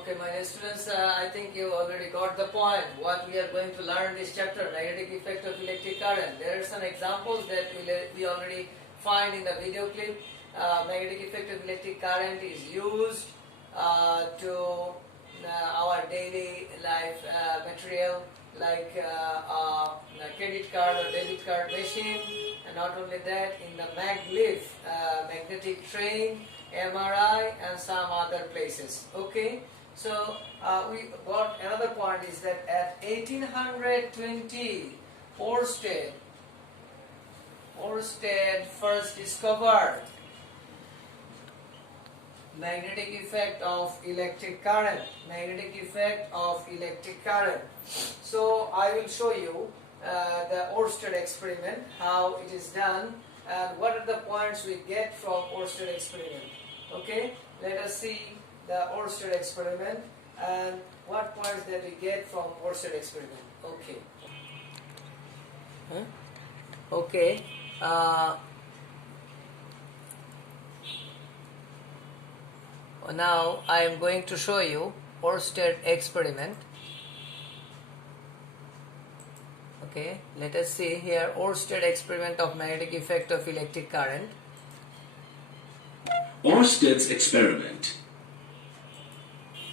Okay, my dear students, I think you already got the point. What we are going to learn this chapter, magnetic effect of electric current. There are some examples that we already find in the video clip. Magnetic effect of electric current is used to our daily life material like a credit card or debit card machine, and not only that, in the maglev, magnetic train, MRI, and some other places. Okay, so we got another point is that at 1820, Oersted first discovered magnetic effect of electric current. Magnetic effect of electric current. So I will show you the Oersted experiment, how it is done, and what are the points we get from Oersted experiment. Okay, let us see the Oersted experiment and what points that we get from Oersted experiment. Okay. Okay. Now I am going to show you Oersted experiment. Okay, let us see here Oersted experiment of magnetic effect of electric current. Oersted's experiment.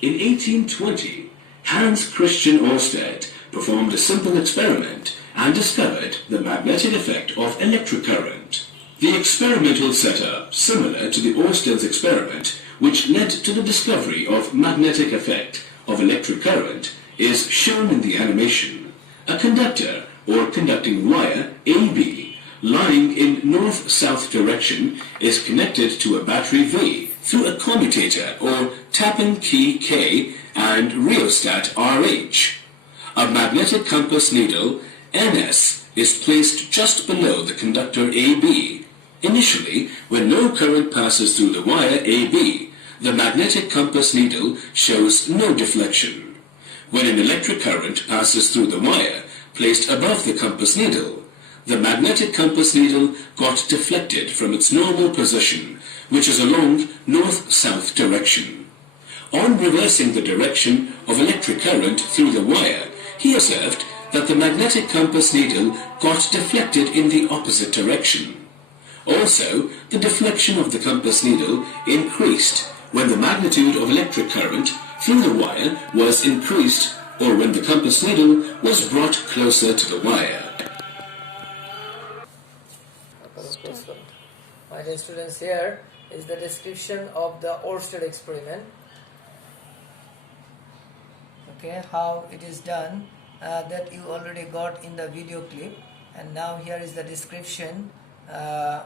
In 1820, Hans Christian Oersted performed a simple experiment and discovered the magnetic effect of electric current. The experimental setup, similar to the Oersted's experiment, which led to the discovery of magnetic effect of electric current, is shown in the animation. A conductor or conducting wire AB lying in north-south direction is connected to a battery V through a commutator or tapping key K and rheostat RH. A magnetic compass needle NS is placed just below the conductor AB. Initially, when no current passes through the wire AB, the magnetic compass needle shows no deflection. When an electric current passes through the wire placed above the compass needle, the magnetic compass needle got deflected from its normal position, which is along north-south direction. On reversing the direction of electric current through the wire, he observed that the magnetic compass needle got deflected in the opposite direction. Also, the deflection of the compass needle increased when the magnitude of electric current through the wire was increased or when the compass needle was brought closer to the wire. My dear students, here is the description of the Oersted experiment. Okay, how it is done, that you already got in the video clip, and now here is the description. Here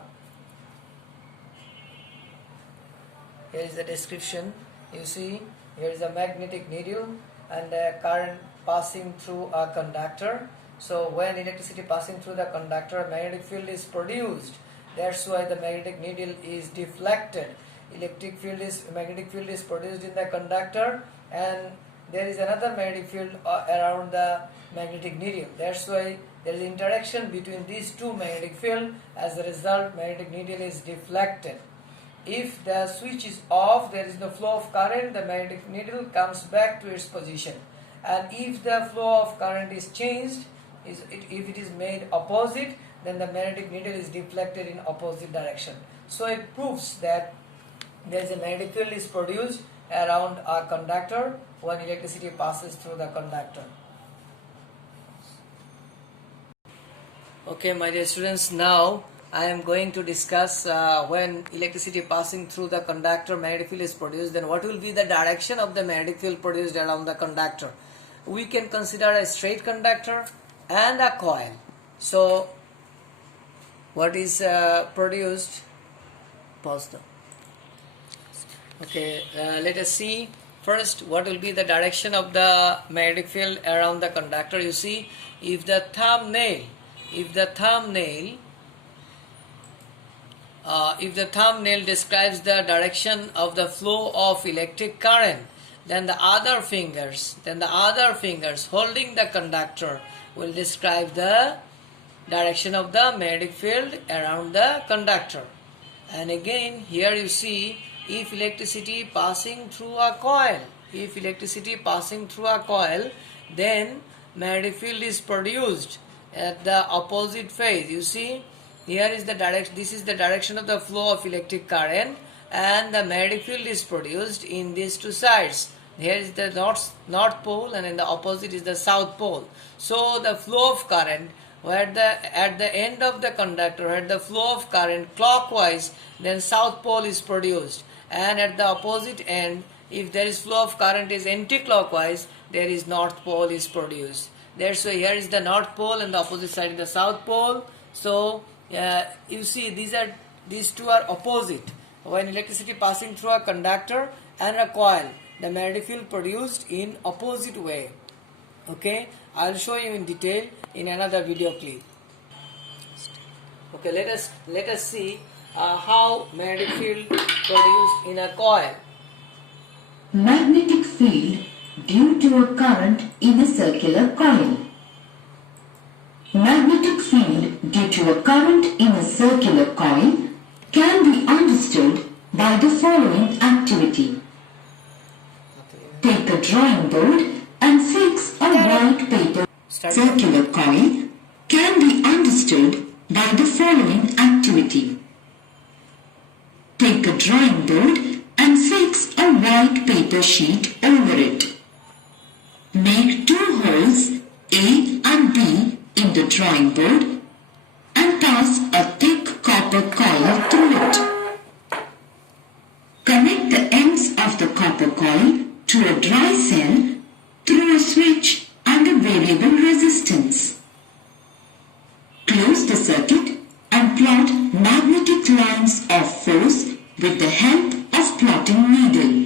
is the description. You see, here is a magnetic needle and a current passing through a conductor. So when electricity passing through the conductor, a magnetic field is produced. That's why the magnetic needle is deflected. Magnetic field is produced in the conductor, and there is another magnetic field around the magnetic needle. That's why there is interaction between these two magnetic fields. As a result, magnetic needle is deflected. If the switch is off, there is no flow of current, the magnetic needle comes back to its position. And if the flow of current is changed, if it is made opposite, then the magnetic needle is deflected in opposite direction. So it proves that there is a magnetic field is produced around a conductor when electricity passes through the conductor. Okay, my dear students, now I am going to discuss when electricity passing through the conductor, magnetic field is produced, then what will be the direction of the magnetic field produced around the conductor. We can consider a straight conductor and a coil. So what is produced? Pause now. Okay, let us see first what will be the direction of the magnetic field around the conductor. You see, if the thumbnail describes the direction of the flow of electric current, then the other fingers holding the conductor will describe the direction of the magnetic field around the conductor. And again, here you see if electricity passing through a coil. If electricity passing through a coil, then magnetic field is produced at the opposite phase. You see, here is the direction. This is the direction of the flow of electric current, and the magnetic field is produced in these two sides. Here is the north pole, and in the opposite is the south pole. So the flow of current, at the end of the conductor, where the flow of current clockwise, then south pole is produced, and at the opposite end, if there is flow of current is anti-clockwise, there is north pole is produced. That's why here is the north pole and the opposite side is the south pole. So you see these two are opposite. When electricity passing through a conductor and a coil, the magnetic field produced in opposite way. Okay, I'll show you in detail in another video clip. Okay, let us see how magnetic field produced in a coil. Magnetic field due to a current in a circular coil. Magnetic field due to a current in a circular coil can be understood by the following activity. Take a drawing board and fix a white paper. Circular coil can be understood by the following activity. Take a drawing board and fix a white paper sheet over it. Make two holes A and B in the drawing board and pass a thick copper coil through it. Connect the ends of the copper coil to a dry cell through a switch and a variable resistance. Close the circuit and plot magnetic lines of force with the help of plotting needle.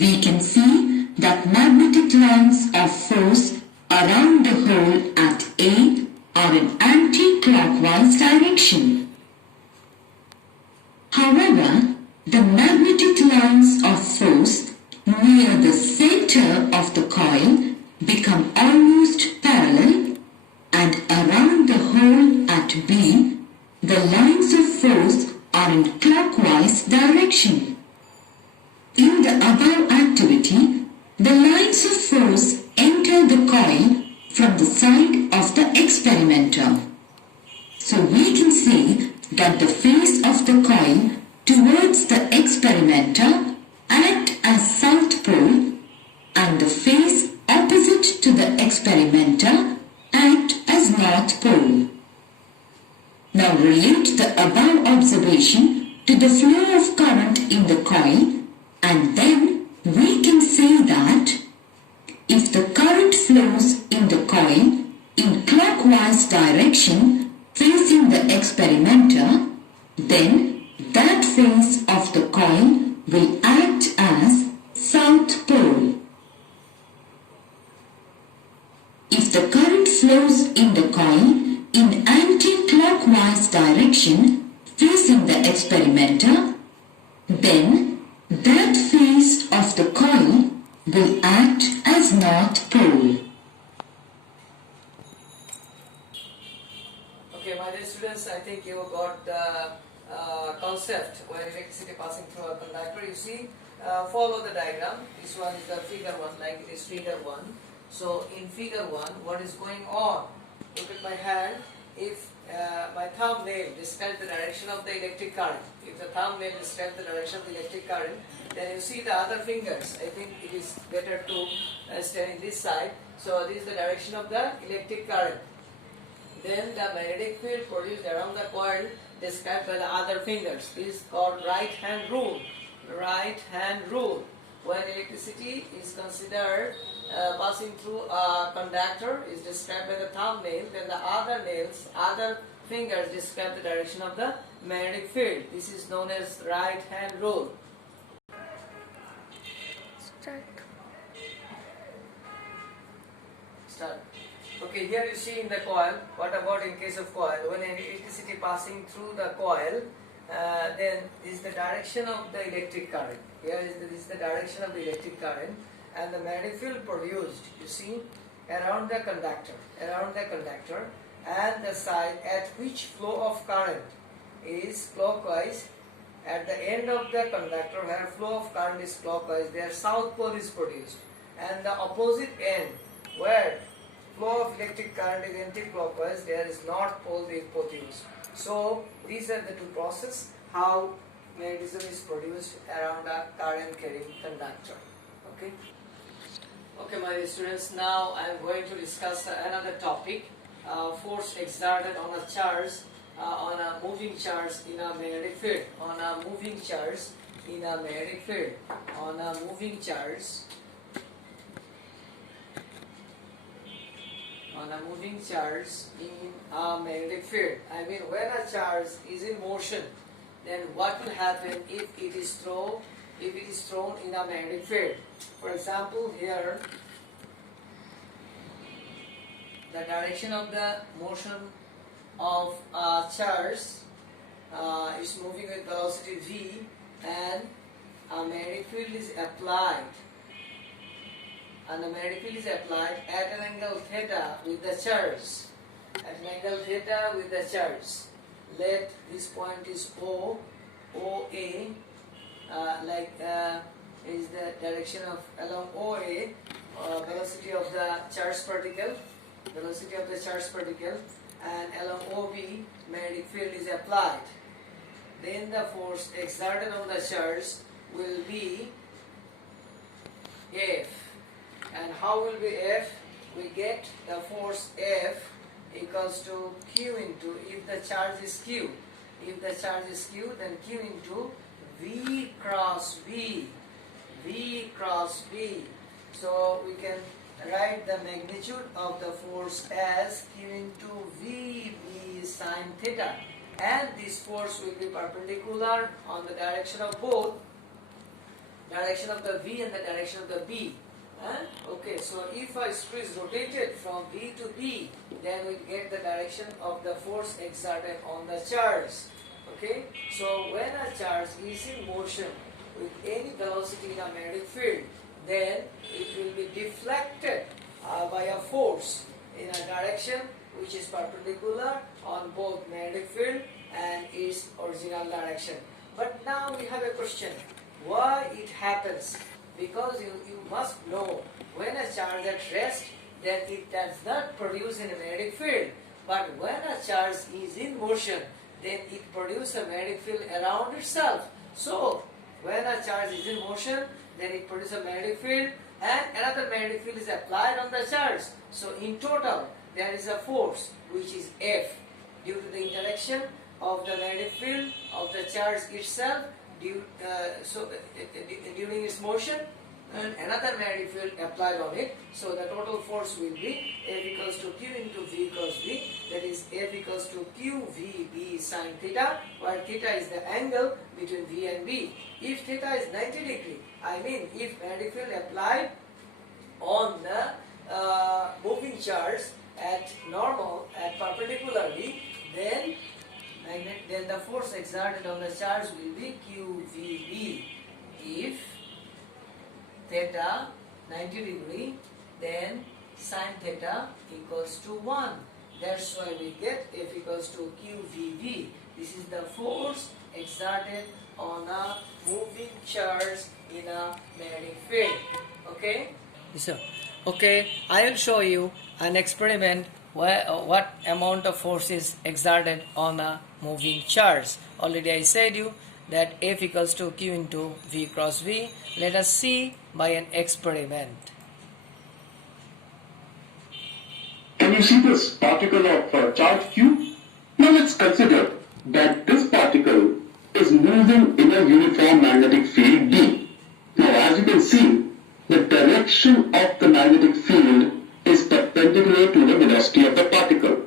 We can see that magnetic lines of force around the hole at A are in anti-clockwise direction. However, the magnetic lines of force near the center of the coil become almost parallel, and around the hole at B, the lines of force are in clockwise direction. In the above activity, the lines of force enter the coil from the side of the experimenter. So we can see that the face of the coil towards the experimenter act as south pole, and the face opposite to the experimenter act as north pole. Now relate the above observation to the flow of current in the coil, and then we can say that if the current flows in the coil in clockwise direction facing the experimenter, then that face of the coil will act as south pole. If the current flows in the coil in anti-clockwise direction facing the experimenter, then that face of the coil will act as north pole. Okay, my dear students, I think you got the concept when electricity passing through a conductor. You see, follow the diagram. This one is the figure 1, like it is figure 1. So in figure 1, what is going on? Look at my hand. If my thumbnail describes the direction of the electric current, if the thumbnail describes the direction of the electric current, then you see the other fingers. I think it is better to stand in this side. So this is the direction of the electric current. Then the magnetic field produced around the coil described by the other fingers. This is called right hand rule. Right hand rule. When electricity is considered passing through a conductor is described by the thumbnail, then the other fingers describe the direction of the magnetic field. This is known as right hand rule. Start. Okay, here you see in the coil. What about in case of coil? When electricity passing through the coil, then this is the direction of the electric current. Here is this is the direction of the electric current, and the magnetic field produced, you see, around the conductor, and the side at which flow of current is clockwise. At the end of the conductor where flow of current is clockwise, their south pole is produced, and the opposite end where flow of electric current is anti-clockwise, there is north pole is produced. So these are the two processes how magnetism is produced around a current carrying conductor. Okay, my dear students, now I am going to discuss another topic, force exerted on a charge, on a moving charge in a magnetic field, on a moving charge in a magnetic field, on a moving charge, on a moving charge in a magnetic field. I mean, when a charge is in motion, then what will happen if it is thrown in a magnetic field? For example, here the direction of the motion of a charge is moving with velocity v, and a magnetic field is applied, at an angle theta with the charge, Let this point is O, OA, is the direction of along OA, velocity of the charged particle, and along OB magnetic field is applied. Then the force exerted on the charge will be F. And how will be F? We get the force F equals to Q into, if the charge is Q, then Q into V cross V. So we can write the magnitude of the force as Q into VB sine theta, and this force will be perpendicular on the direction of both, direction of the V and the direction of the B. Okay, so if a screw is rotated from V to B, then we get the direction of the force exerted on the charge. Okay, so when a charge is in motion with any velocity in a magnetic field, then it will be deflected by a force in a direction which is perpendicular on both magnetic field and its original direction. But now we have a question, why it happens? Because you must know, when a charge at rest, then it does not produce a magnetic field. But when a charge is in motion, then it produces a magnetic field around itself. So when a charge is in motion, then it produces a magnetic field, and another magnetic field is applied on the charge. So in total, there is a force which is F due to the interaction of the magnetic field of the charge itself during its motion, and another magnetic field applied on it. So the total force will be F equals to Q into V cos V, that is F equals to QVB sine theta, where theta is the angle between V and B. If theta is 90 degree, I mean if magnetic field applied on the moving charge at perpendicularly, then the force exerted on the charge will be QVB. If theta 90 degree, then sine theta equals to 1. That's why we get F equals to QVB. This is the force exerted on a moving charge in a magnetic field. Okay? Yes, sir. Okay, I will show you an experiment where what amount of force is exerted on a moving charge. Already I said you that F equals to Q into V cross V. Let us see by an experiment. Can you see this particle of charge Q? Now let's consider that this particle is moving in a uniform magnetic field D. Now as you can see, the direction of the magnetic field is perpendicular to the velocity of the particle.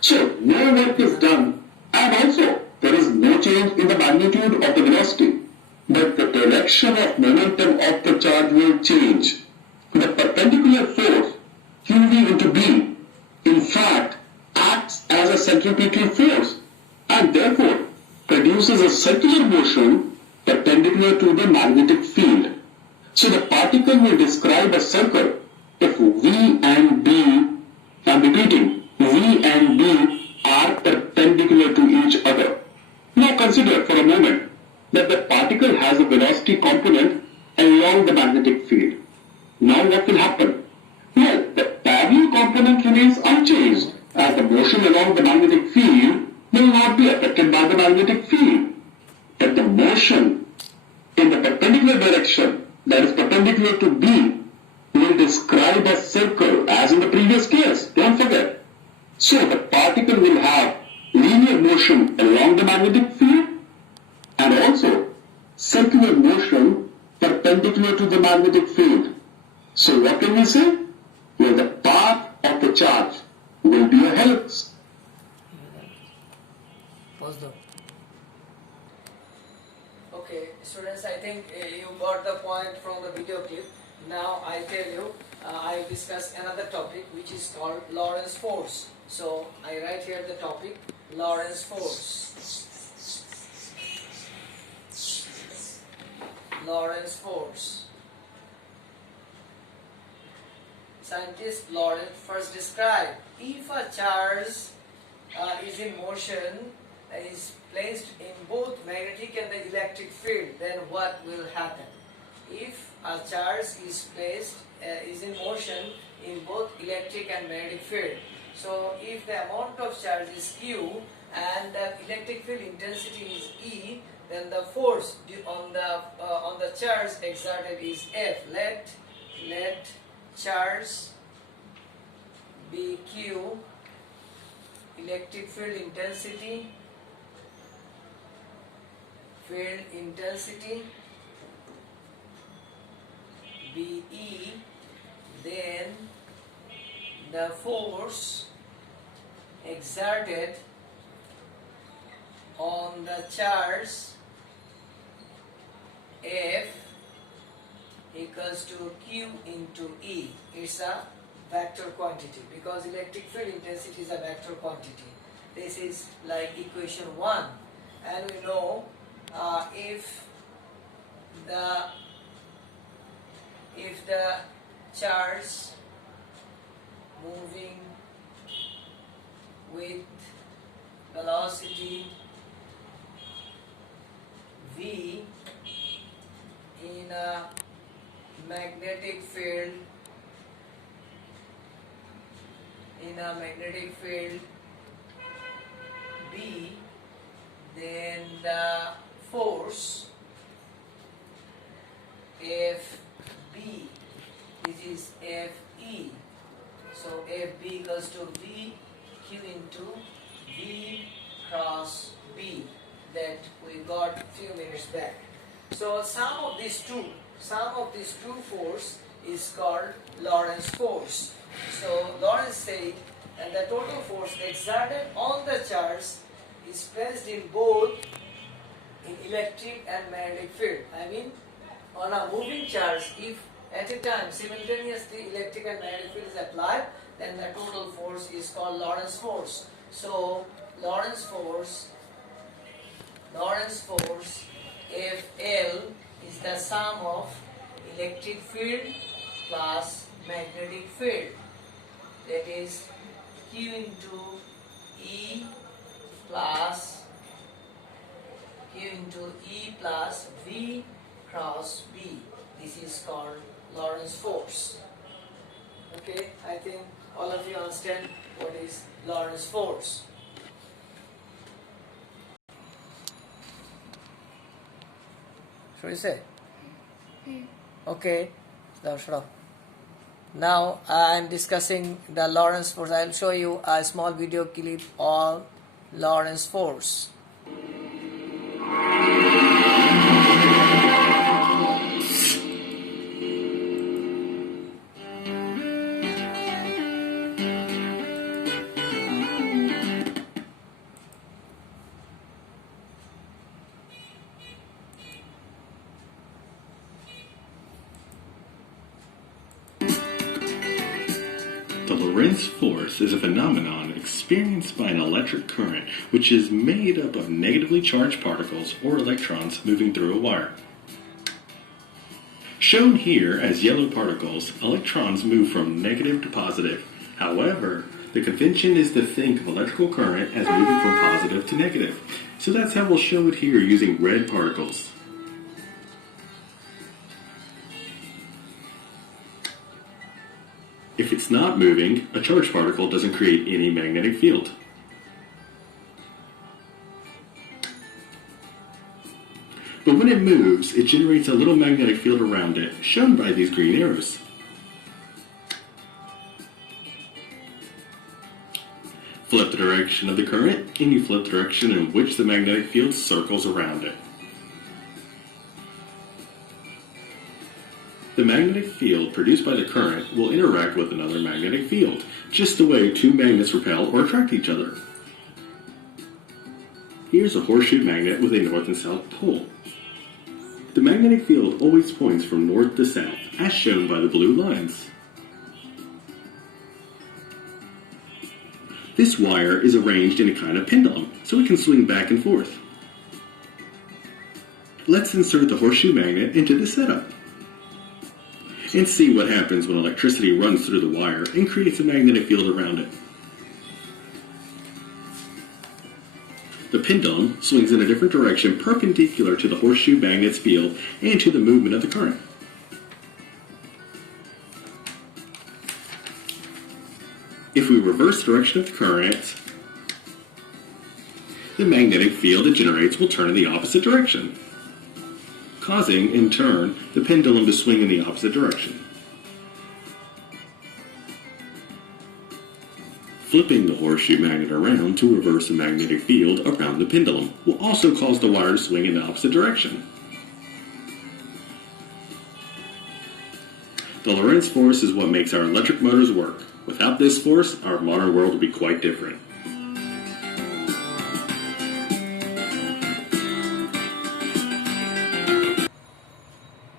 So no work is done, and also there is no change in the magnitude of the velocity, but the direction of momentum of the charge will change. The perpendicular force QV into B in fact acts as a centripetal force, and therefore produces produces a circular motion perpendicular to the magnetic field. So the particle will describe a circle if V and B, I'm repeating, V and B are perpendicular to each other. Now consider for a moment that the particle has a velocity component along the magnetic field. Now what will happen? Well, the parallel component remains unchanged as the motion along the magnetic field will not be affected by the magnetic field. But the motion in the perpendicular direction, that is perpendicular to B, will describe a circle as in the previous case. Don't forget. So the particle will have linear motion along the magnetic field and also circular motion perpendicular to the magnetic field. So what can we say? Well, the path of the charge will be a helix. Pause though. Okay, students, I think you got the point from the video clip. Now I tell you, I will discuss another topic which is called Lorentz force. So I write here the topic Lorentz force. Lorentz force. Scientist Lorentz first described if a charge is in motion, is placed in both magnetic and the electric field, then what will happen? If a charge is placed is in motion in both electric and magnetic field, so if the amount of charge is Q and the electric field intensity is E, then the force on the charge exerted is F. Let charge be Q, electric field intensity be E, then the force exerted on the charge F equals to Q into E. It's a vector quantity because electric field intensity is a vector quantity. This is like equation 1, and we know if the charge moving with velocity v in a magnetic field B, then the force FB, this is FE, so FB equals to VQ into V cross B, that we got few minutes back. So sum of these two force is called Lorentz force. So Lorentz said that the total force exerted on the charge is placed in both in electric and magnetic field. I mean, on a moving charge, if at a time simultaneously electric and magnetic field is applied, then the total force is called Lorentz force. So Lorentz force FL is the sum of electric field plus magnetic field, that is Q into E plus V cross B. This is called Lorentz force. Okay, I think all of you understand what is Lorentz force. Should we say? Okay, now shut up. Now I am discussing the Lorentz force. I will show you a small video clip on Lorentz force. The Lorentz force is a phenomenon experienced by an electric current which is made up of negatively charged particles or electrons moving through a wire. Shown here as yellow particles, electrons move from negative to positive. However, the convention is to think of electrical current as moving from positive to negative. So that's how we'll show it here using red particles. If it's not moving, a charged particle doesn't create any magnetic field. But when it moves, it generates a little magnetic field around it, shown by these green arrows. Flip the direction of the current, and you flip the direction in which the magnetic field circles around it. The magnetic field produced by the current will interact with another magnetic field, just the way two magnets repel or attract each other. Here's a horseshoe magnet with a north and south pole. The magnetic field always points from north to south, as shown by the blue lines. This wire is arranged in a kind of pendulum, so it can swing back and forth. Let's insert the horseshoe magnet into the setup and see what happens when electricity runs through the wire and creates a magnetic field around it. The pendulum swings in a different direction perpendicular to the horseshoe magnet's field and to the movement of the current. If we reverse the direction of the current, the magnetic field it generates will turn in the opposite direction, causing, in turn, the pendulum to swing in the opposite direction. Flipping the horseshoe magnet around to reverse the magnetic field around the pendulum will also cause the wire to swing in the opposite direction. The Lorentz force is what makes our electric motors work. Without this force, our modern world would be quite different.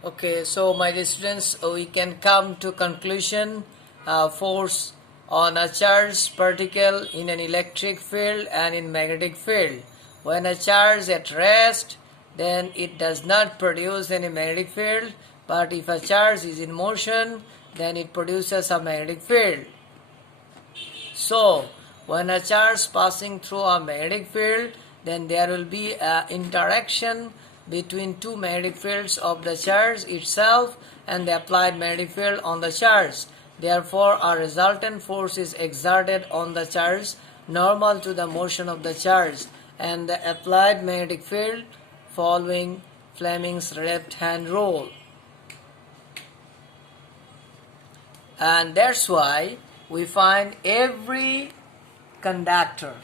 Okay, so my dear students, we can come to conclusion. Force on a charged particle in an electric field and in magnetic field. When a charge is at rest, then it does not produce any magnetic field, but if a charge is in motion, then it produces a magnetic field. So when a charge passing through a magnetic field, then there will be an interaction between two magnetic fields of the charge itself and the applied magnetic field on the charge. Therefore, a resultant force is exerted on the charge normal to the motion of the charge and the applied magnetic field following Fleming's left hand rule. And that's why we find every conductor